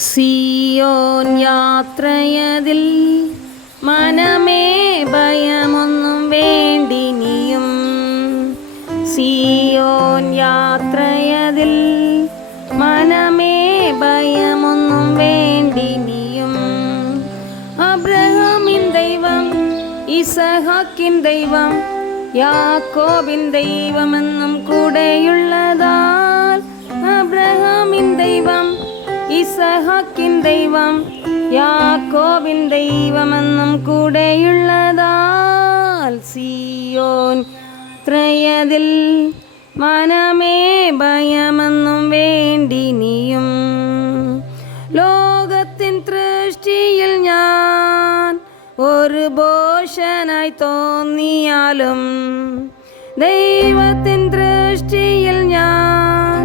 സിയോൻ യാത്രയതിൽ മനമേ ഭയമൊന്നും വേണ്ടിനിയും. സിയോൻ യാത്രയതിൽ മനമേ ഭയമൊന്നും വേണ്ടിനിയും. അബ്രഹാമിൻ ദൈവം, ഇസഹാക്കിൻ ദൈവം, യാക്കോബിൻ ദൈവമെന്നും കൂടെയുള്ളതാൽ. അബ്രഹാമിൻ ദൈവം, ഇസഹാക്കിൻ ദൈവം, യാക്കോബിൻ ദൈവമെന്നും കൂടെയുള്ളതാൽ. സിയോൻ യാത്രയതിൽ മനമേ ഭയമൊന്നും വേണ്ടിനിയും. ലോകത്തിൻ ദൃഷ്ടിയിൽ ഞാൻ ഒരു ഭോഷനായി തോന്നിയാലും ദൈവത്തിൻ ദൃഷ്ടിയിൽ ഞാൻ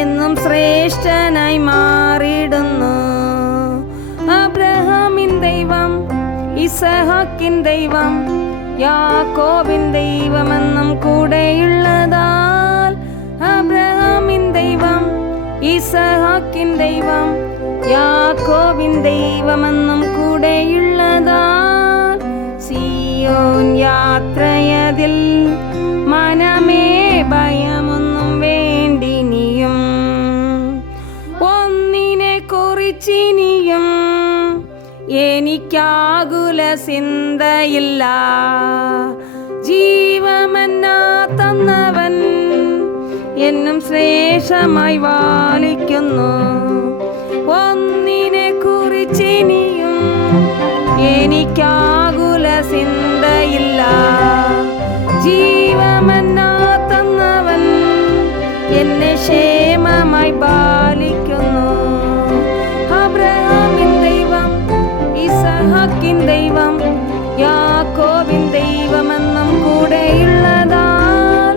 എന്നും ശ്രേഷ്ഠനായി മാറിയിടുന്നു. അബ്രഹാമിൻ ദൈവം, ഇസഹാക്കിൻ ദൈവം, യാക്കോബിൻ ദൈവമെന്നും കൂടെയുള്ളതാൽ. അബ്രഹാമിൻ ദൈവം, ഇസഹാക്കിൻ ദൈവം, യാക്കോബിൻ ദൈവമെന്നും കൂടെയുള്ളതാൽ. സിയോൻ യാത്രയതിൽ മനമേ ഭയമൊന്നും വേണ്ടിനിയും. ഒന്നിനെ കുറിച്ചിനിയും എനിക്കാകുല ചിന്തയില്ല. ജീവമെന്നാ തന്നവൻ എന്നും ശ്രേഷ്ഠമായി വാലിക്കുന്നു. ഒന്നിനെ കുറിച്ചിനിയും എനിക്കാകുല ചിന്തയില്ല. ജീവമെന്നാ തന്നവൻ എന്നെ ക്ഷേമമായി പാലിക്കുന്നു. അബ്രഹാമിൻ ദൈവം, ഇസഹാക്കിൻ ദൈവം, യാക്കോബിൻ ദൈവമെന്നും കൂടെയുള്ളതാൽ.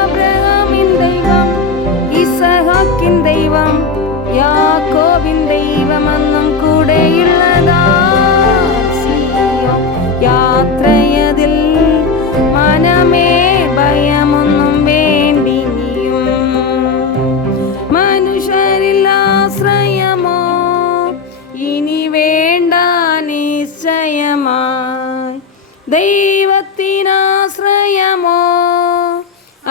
അബ്രഹാമിൻ ദൈവം, ഇസഹാക്കിൻ ദൈവം, യാക്കോബിൻ ദൈവമെന്നും കൂടെയുള്ളതാൽ. സിയോൻ യാത്രയതിൽ മനമേ ഭയമൊന്നും വേണ്ടിനിയും. മനുഷ്യരിൽ ആശ്രയമോ ഇനി വേണ്ട നിശ്ചയമായി. ദൈവത്തിനാശ്രയമോ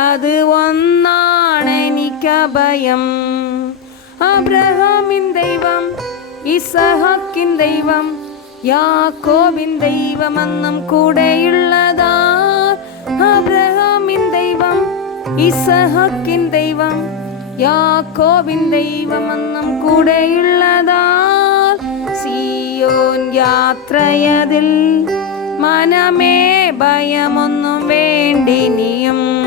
അത് ഒന്നാണെനിക്കഭയം. അബ്രഹാമിൻ ദൈവം, ഇസഹാക്കിൻ ദൈവം, യാക്കോബിൻ ദൈവമെന്നും കൂടെയുള്ളതാൽ. അബ്രഹാമിൻ ദൈവം, ഇസഹാക്കിൻ ദൈവം, യാക്കോബിൻ ദൈവമെന്നും കൂടെയുള്ളതാൽ. സിയോൻ യാത്രയതിൽ മനമേ ഭയമൊന്നും വേണ്ടിനിയും.